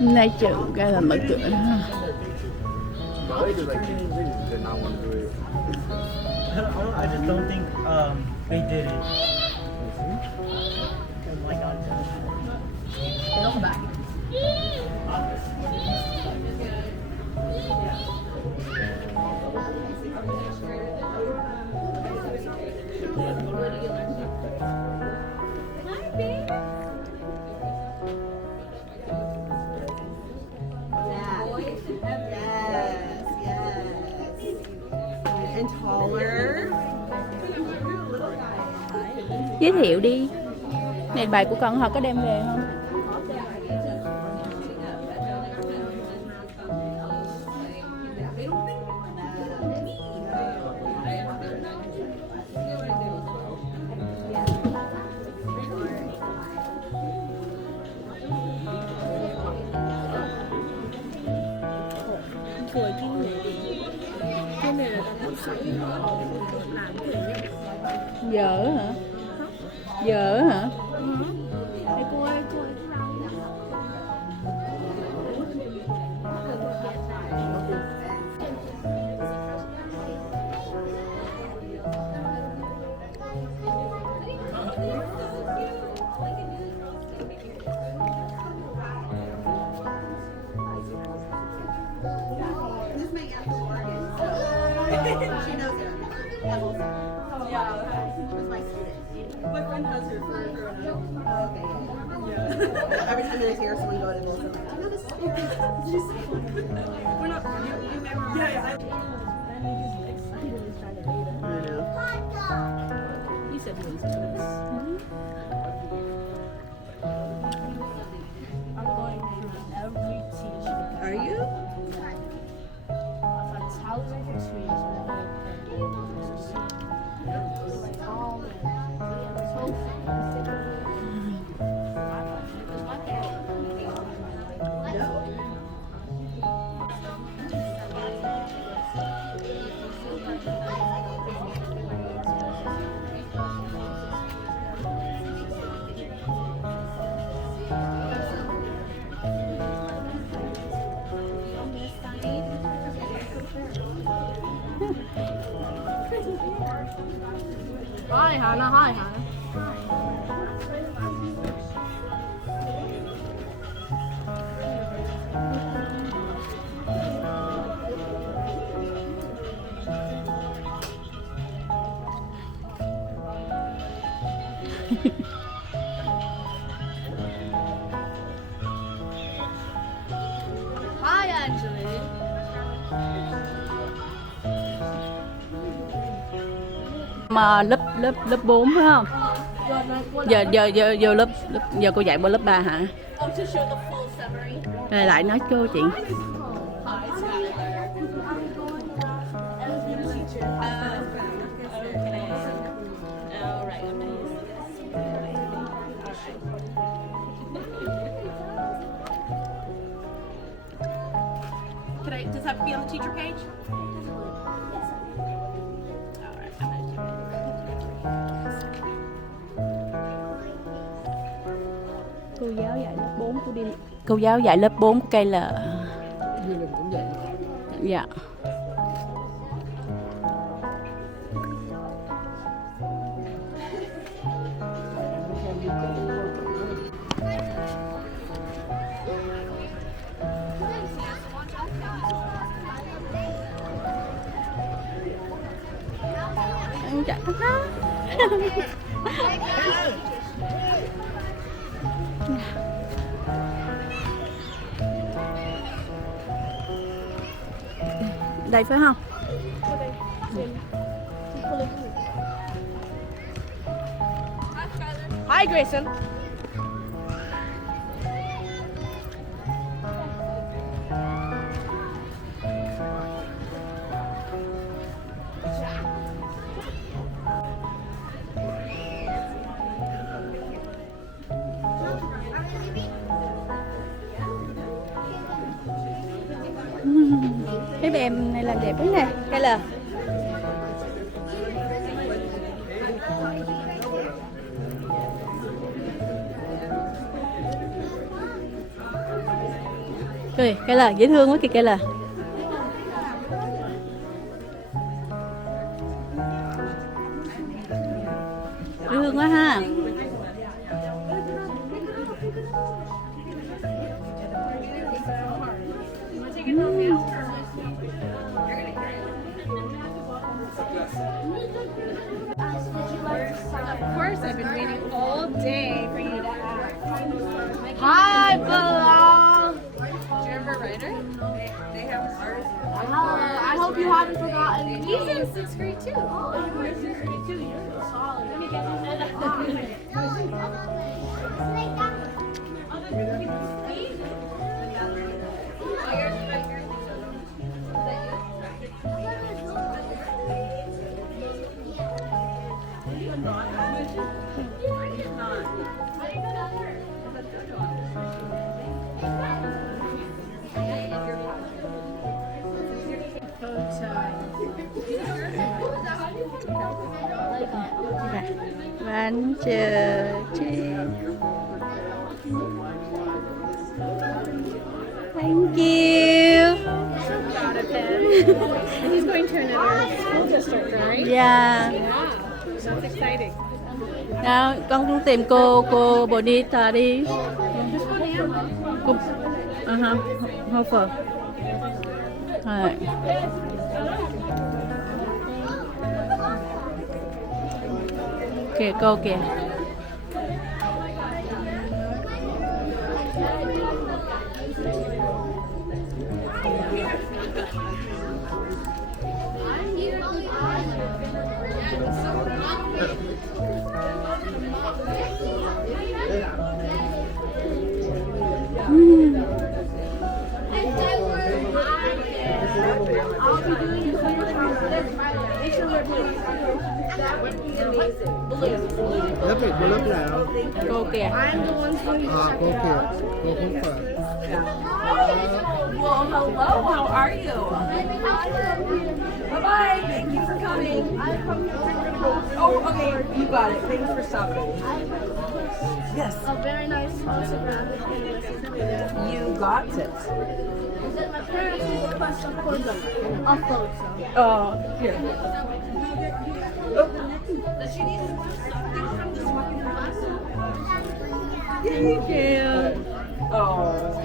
Hôm nay trường ra là mở cửa nữa. I just don't think they did it. And taller. Giới thiệu đi. Này bài của con họ có đem về không? Tuổi kinh này. Cái này là đang làm cái này. Giờ hả? Giờ hả? Ê, cô ơi. This may ask Morgan. She knows it. Yeah. Who's my student? My friend has her for her. Oh, okay. Yeah. Every time I hear someone go to this, I'm like, do you know this? We're not. You never. Yeah. I know. He said he was nervous. I'm going to every teacher. Are you? Hỏi hả? Nó hỏi hả? Hi Angeline. Mà lớp 4 phải không? Giờ giờ cô dạy qua lớp 3 hả? Rồi lại nói cô chị. Does that have to be on the teacher page? Cô giáo dạy lớp 4 của đi. Cô giáo dạy lớp 4 của cây là. Dạ. Chạy đây phải không? Hi Grayson. Thấy em này làm đẹp quá nè. Đây là Ui, cây là dễ thương quá kìa cây là. Dễ thương quá ha. Of course, I've been waiting all day for you to ask. Hi, Bella. Do you remember Ryder? They have an artist. I hope you haven't forgotten me. He's in 6th grade too. Oh, you're in 6th grade too. You're so solid. Let me get Bánh chờ chị. Thank you. Proud of him. And he's going to another school district, right? Yeah. Yeah. That's exciting. Nào, con cũng tìm cô Bonita đi. Cô Hofer. Rồi. Kìa cô kìa. Lớp này cô lớp nào? Cô kìa. Cô kìa, cô không phải. Well, hello. How are you? Bye bye. Thank you for coming. Oh, okay. You got it. Thanks for stopping. Yes. A very nice autograph. You got it. My parents request a photo. A photo. Oh, here. Oh. Thank you. Oh.